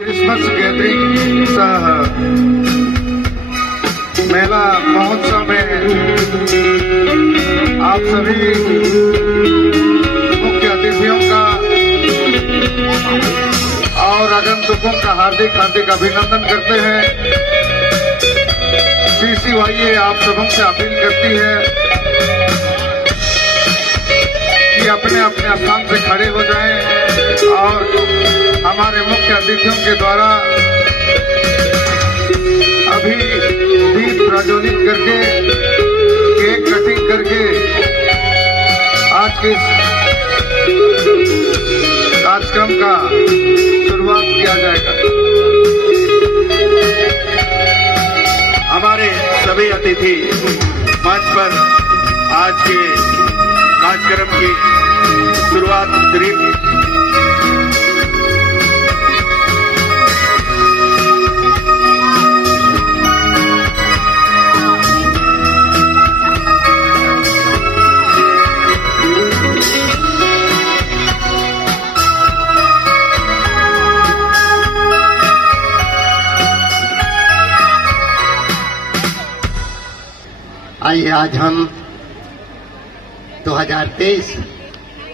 Christmas gathering सह मेला महोत्सव में आप सभी मुख्य अतिथियों का और आगंतुकों का हार्दिक हार्दिक अभिनंदन करते हैं। CCYA आप सबों से अपील करती है कि अपने अपने स्थान से खड़े हो जाएं और हमारे मुख्य अतिथियों के द्वारा अभी दीप प्रज्वलित करके केक कटिंग करके आज के कार्यक्रम का शुरुआत किया जाएगा। हमारे सभी अतिथि मंच पर आज के कार्यक्रम की शुरुआत दीप आइए आज हम 2023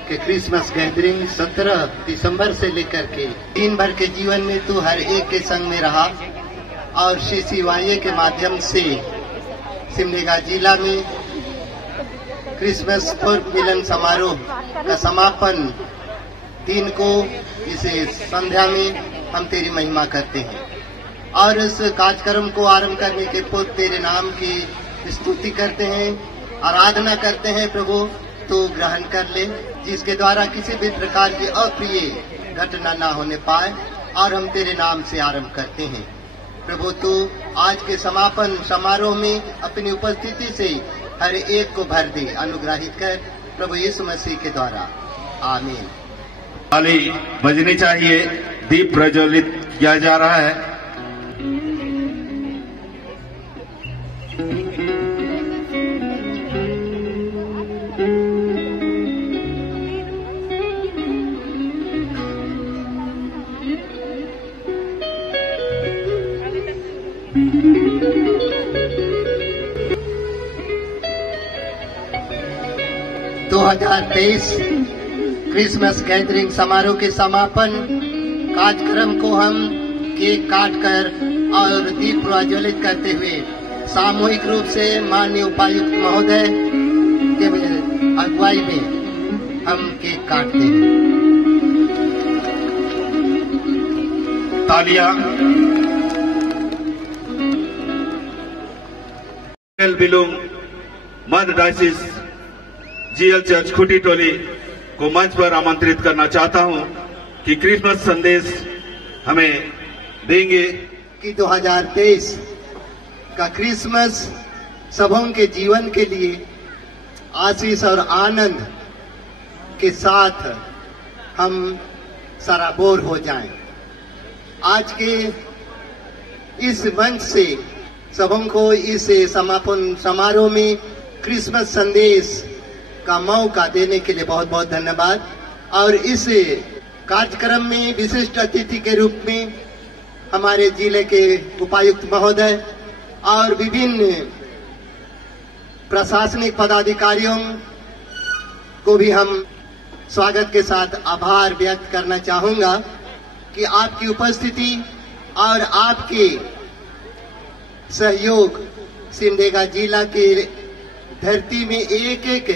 के क्रिसमस गैदरिंग 17 दिसंबर से लेकर के दिन भर के जीवन में तू हर एक के संग में रहा और CCYA के माध्यम से सिमडेगा जिला में क्रिसमस पूर्व मिलन समारोह का समापन दिन को इसे संध्या में हम तेरी महिमा करते हैं और इस कार्यक्रम को आरंभ करने के पूर्व तेरे नाम की स्तुति करते हैं, आराधना करते हैं। प्रभु तो ग्रहण कर ले, जिसके द्वारा किसी भी प्रकार की अप्रिय घटना ना होने पाए और हम तेरे नाम से आरंभ करते हैं। प्रभु तू आज के समापन समारोह में अपनी उपस्थिति से हर एक को भर दे, अनुग्रहित कर प्रभु यीशु मसीह के द्वारा, आमीन। ताली बजनी चाहिए। दीप प्रज्वलित किया जा रहा है। क्रिसमस गैदरिंग समारोह के समापन कार्यक्रम को हम केक काटकर और दीप प्रज्वलित करते हुए सामूहिक रूप से माननीय उपायुक्त महोदय के अगुवाई में हम केक काटते हैं। तालियां। बिलुंग मध्य डायसिस GL चर्च खुटी टोली को मंच पर आमंत्रित करना चाहता हूं कि क्रिसमस संदेश हमें देंगे कि 2023 का क्रिसमस सबों के जीवन के लिए आशीष और आनंद के साथ हम सराबोर हो जाएं। आज के इस मंच से सबों को इस समापन समारोह में क्रिसमस संदेश का मौका देने के लिए बहुत बहुत धन्यवाद। और इस कार्यक्रम में विशिष्ट अतिथि के रूप में हमारे जिले के उपायुक्त महोदय और विभिन्न प्रशासनिक पदाधिकारियों को भी हम स्वागत के साथ आभार व्यक्त करना चाहूंगा कि आपकी उपस्थिति और आपके सहयोग सिमडेगा जिला के धरती में एक एक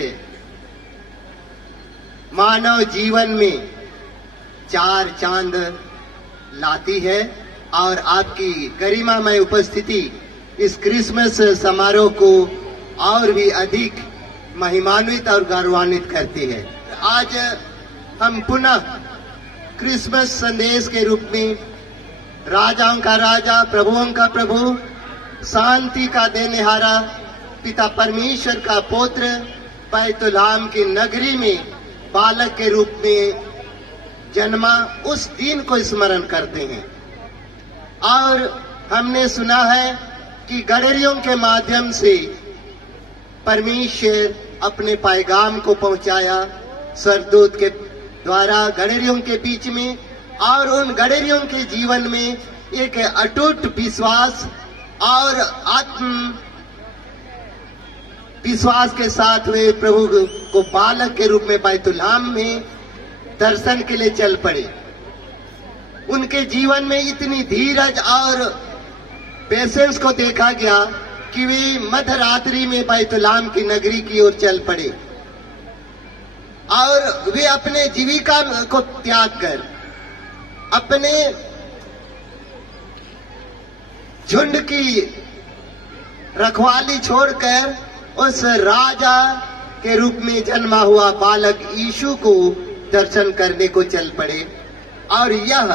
मानव जीवन में चार चांद लाती है और आपकी गरिमामय उपस्थिति इस क्रिसमस समारोह को और भी अधिक महिमान्वित और गौरवान्वित करती है। आज हम पुनः क्रिसमस संदेश के रूप में राजाओं का राजा, प्रभुओं का प्रभु, शांति का देनेहारा पिता परमेश्वर का पुत्र बैतुलहम की नगरी में बालक के रूप में जन्मा उस दिन को स्मरण करते हैं। और हमने सुना है कि गडरियों के माध्यम से परमेश्वर अपने पैगाम को पहुंचाया स्वर्गदूत के द्वारा गडरियों के बीच में, और उन गडेरियों के जीवन में एक अटूट विश्वास और आत्म विश्वास के साथ वे प्रभु को बालक के रूप में बैतुलहम में दर्शन के लिए चल पड़े। उनके जीवन में इतनी धीरज और पेशेंस को देखा गया कि वे मध्यरात्रि में बैतुलहम की नगरी की ओर चल पड़े और वे अपने जीविका को त्याग कर अपने झुंड की रखवाली छोड़कर उस राजा के रूप में जन्मा हुआ बालक यीशु को दर्शन करने को चल पड़े। और यह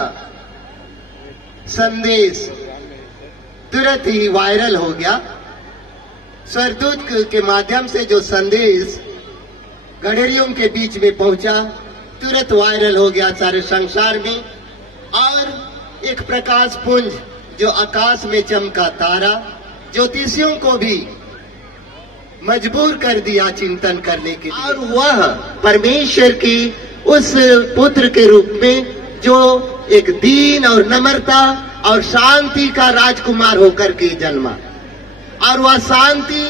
संदेश तुरंत ही वायरल हो गया। स्वर्गदूत के माध्यम से जो संदेश गडेरियों के बीच में पहुंचा तुरंत वायरल हो गया सारे संसार में, और एक प्रकाश पुंज जो आकाश में चमका तारा ज्योतिषियों को भी मजबूर कर दिया चिंतन करने के लिए। और वह परमेश्वर की उस पुत्र के रूप में जो एक दीन और नम्रता और शांति का राजकुमार होकर के जन्मा, और वह शांति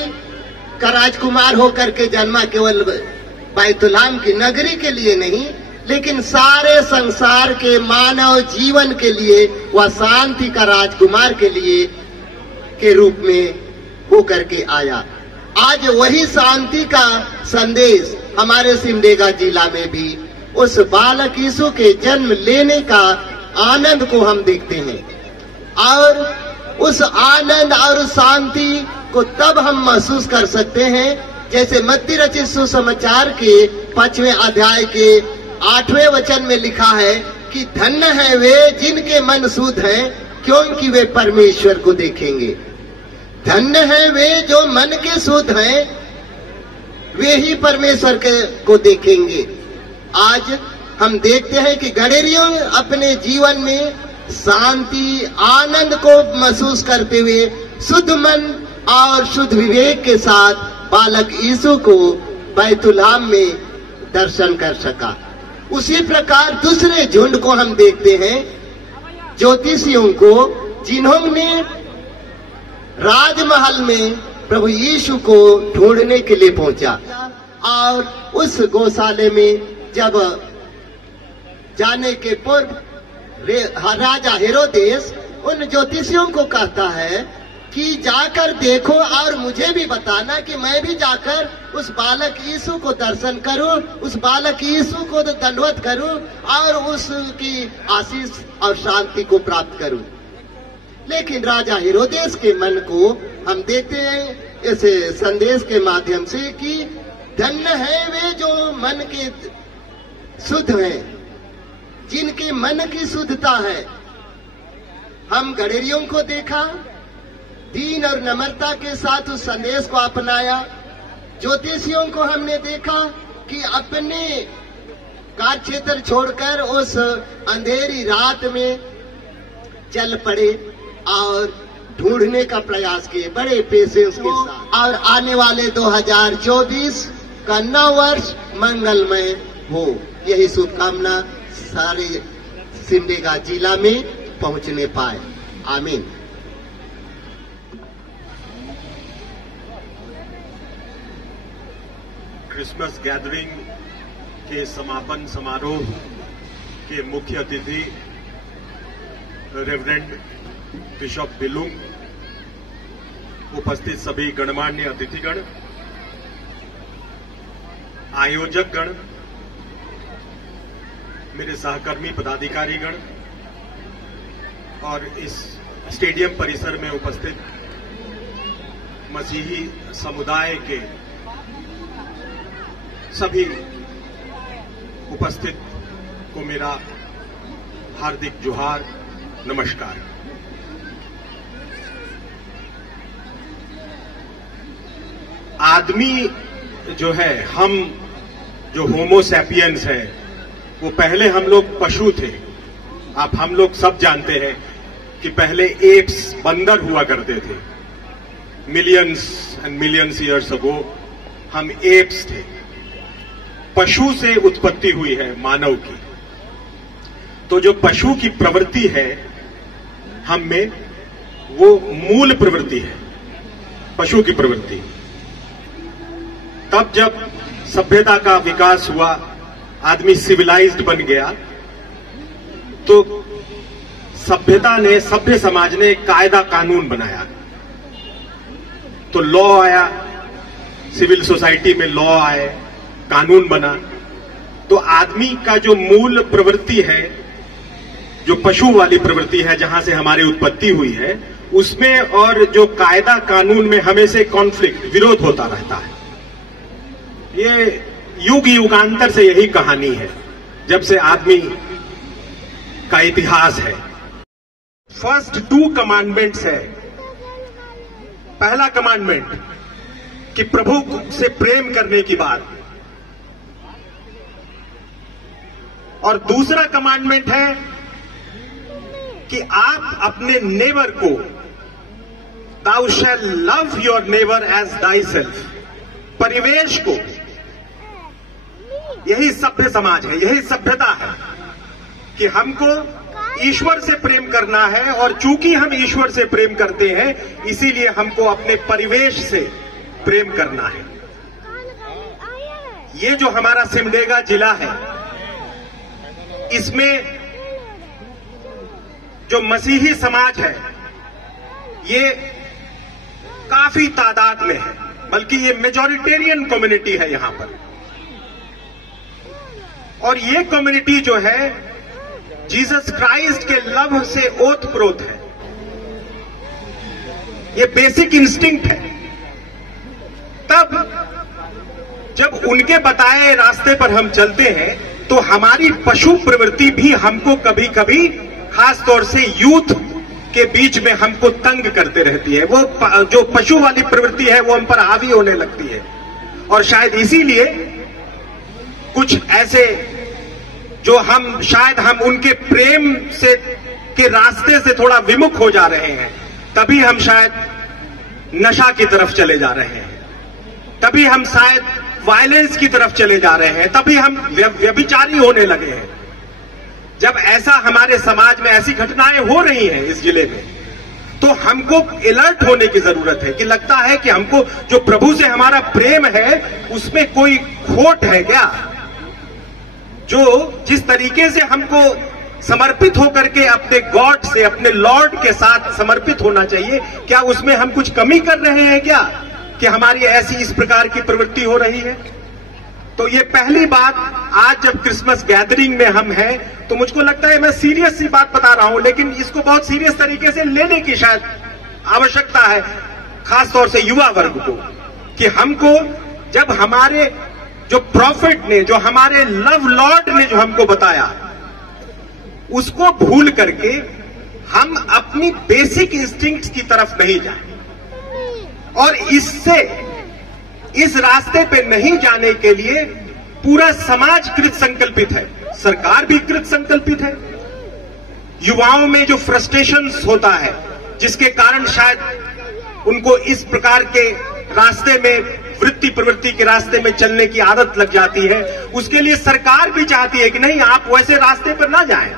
का राजकुमार होकर के जन्मा केवल बैतुलहम की नगरी के लिए नहीं, लेकिन सारे संसार के मानव जीवन के लिए वह शांति का राजकुमार के लिए के रूप में होकर के आया। आज वही शांति का संदेश हमारे सिमडेगा जिला में भी उस बालक यीशु के जन्म लेने का आनंद को हम देखते हैं, और उस आनंद और उस शांति को तब हम महसूस कर सकते हैं जैसे मत्ती रचित सुसमाचार के 5वें अध्याय के 8वें वचन में लिखा है कि धन्य है वे जिनके मन शुद्ध हैं, क्योंकि वे परमेश्वर को देखेंगे। धन्य है वे जो मन के शुद्ध हैं, वे ही परमेश्वर को देखेंगे। आज हम देखते हैं कि गडेरियों अपने जीवन में शांति आनंद को महसूस करते हुए शुद्ध मन और शुद्ध विवेक के साथ बालक यीशु को बैतुलहम में दर्शन कर सका। उसी प्रकार दूसरे झुंड को हम देखते हैं ज्योतिषियों को, जिन्होंने राजमहल में प्रभु यीशु को ढूंढने के लिए पहुंचा, और उस गौशाले में जब जाने के पूर्व राजा हेरोदेस उन ज्योतिषियों को कहता है कि जाकर देखो और मुझे भी बताना कि मैं भी जाकर उस बालक यीशु को दर्शन करूं, उस बालक यीशु को दंडवत करूं और उसकी आशीष और शांति को प्राप्त करूं। लेकिन राजा हेरोदेस के मन को हम देखते हैं इस संदेश के माध्यम से कि धन्य है वे जो मन के शुद्ध हैं, जिनके मन की शुद्धता है। हम गडेरियों को देखा, दीन और नम्रता के साथ उस संदेश को अपनाया। ज्योतिषियों को हमने देखा कि अपने कार्य क्षेत्र छोड़कर उस अंधेरी रात में चल पड़े और ढूंढने का प्रयास किए बड़े पेशेंस के साथ। और आने वाले 2024 का नव वर्ष मंगलमय हो, यही शुभकामना सारे सिमडेगा जिला में पहुंचने पाए। आमीन। क्रिसमस गैदरिंग के समापन समारोह के मुख्य अतिथि रेवरेंड बिशप बिलुंग, उपस्थित सभी गणमान्य अतिथिगण, आयोजक गण, मेरे सहकर्मी पदाधिकारीगण और इस स्टेडियम परिसर में उपस्थित मसीही समुदाय के सभी उपस्थित को मेरा हार्दिक जोहार, नमस्कार। आदमी जो है, हम जो होमो सैपियंस है, वो पहले हम लोग पशु थे। आप हम लोग सब जानते हैं कि पहले एप्स बंदर हुआ करते थे। Millions and millions years ago हम एप्स थे। पशु से उत्पत्ति हुई है मानव की। तो जो पशु की प्रवृत्ति है हम में, वो मूल प्रवृत्ति है, पशु की प्रवृत्ति। तब जब सभ्यता का विकास हुआ, आदमी सिविलाइज्ड बन गया, तो सभ्यता ने, सभ्य समाज ने कायदा कानून बनाया। तो लॉ आया, सिविल सोसाइटी में लॉ आए, कानून बना। तो आदमी का जो मूल प्रवृत्ति है, जो पशु वाली प्रवृत्ति है, जहां से हमारी उत्पत्ति हुई है, उसमें और जो कायदा कानून में हमेशा कॉन्फ्लिक्ट, विरोध होता रहता है। ये युग युगांतर से यही कहानी है, जब से आदमी का इतिहास है। फर्स्ट 2 कमांडमेंट्स है। पहला कमांडमेंट कि प्रभु से प्रेम करने की बात, और दूसरा कमांडमेंट है कि आप अपने नेबर को, thou shall love your neighbor as thyself, परिवेश को। यही सभ्य समाज है, यही सभ्यता है कि हमको ईश्वर से प्रेम करना है, और चूंकि हम ईश्वर से प्रेम करते हैं, इसीलिए हमको अपने परिवेश से प्रेम करना है। ये जो हमारा सिमडेगा जिला है, इसमें जो मसीही समाज है, ये काफी तादाद में है, बल्कि ये मेजॉरिटेरियन कम्युनिटी है यहां पर। और ये कम्युनिटी जो है, जीसस क्राइस्ट के लव से ओतप्रोत है। ये बेसिक इंस्टिंक्ट है। तब जब उनके बताए रास्ते पर हम चलते हैं, तो हमारी पशु प्रवृत्ति भी हमको कभी कभी, खास तौर से यूथ के बीच में, हमको तंग करते रहती है। वो जो पशु वाली प्रवृत्ति है, वो हम पर हावी होने लगती है। और शायद इसीलिए कुछ ऐसे जो शायद हम उनके प्रेम से के रास्ते से थोड़ा विमुख हो जा रहे हैं, तभी हम शायद नशा की तरफ चले जा रहे हैं, तभी हम शायद वायलेंस की तरफ चले जा रहे हैं, तभी हम व्यभिचारी होने लगे हैं। जब ऐसा हमारे समाज में ऐसी घटनाएं हो रही हैं इस जिले में, तो हमको अलर्ट होने की जरूरत है कि लगता है कि हमको जो प्रभु से हमारा प्रेम है, उसमें कोई खोट है क्या? जो जिस तरीके से हमको समर्पित होकर के अपने गॉड से, अपने लॉर्ड के साथ समर्पित होना चाहिए, क्या उसमें हम कुछ कमी कर रहे हैं क्या, कि हमारी ऐसी इस प्रकार की प्रवृत्ति हो रही है? तो ये पहली बात। आज जब क्रिसमस गैदरिंग में हम हैं, तो मुझको लगता है, मैं सीरियस सी बात बता रहा हूं, लेकिन इसको बहुत सीरियस तरीके से लेने की शायद आवश्यकता है, खासतौर से युवा वर्ग को, कि हमको जब हमारे जो प्रॉफिट ने, जो हमारे लव लॉर्ड ने जो हमको बताया, उसको भूल करके हम अपनी बेसिक इंस्टिंक्ट्स की तरफ नहीं जाएं, और इससे, इस रास्ते पे नहीं जाने के लिए पूरा समाज कृत संकल्पित है, सरकार भी कृत संकल्पित है। युवाओं में जो फ्रस्ट्रेशंस होता है, जिसके कारण शायद उनको इस प्रकार के रास्ते में, वृत्ति प्रवृत्ति के रास्ते में चलने की आदत लग जाती है, उसके लिए सरकार भी चाहती है कि नहीं, आप वैसे रास्ते पर ना जाएं।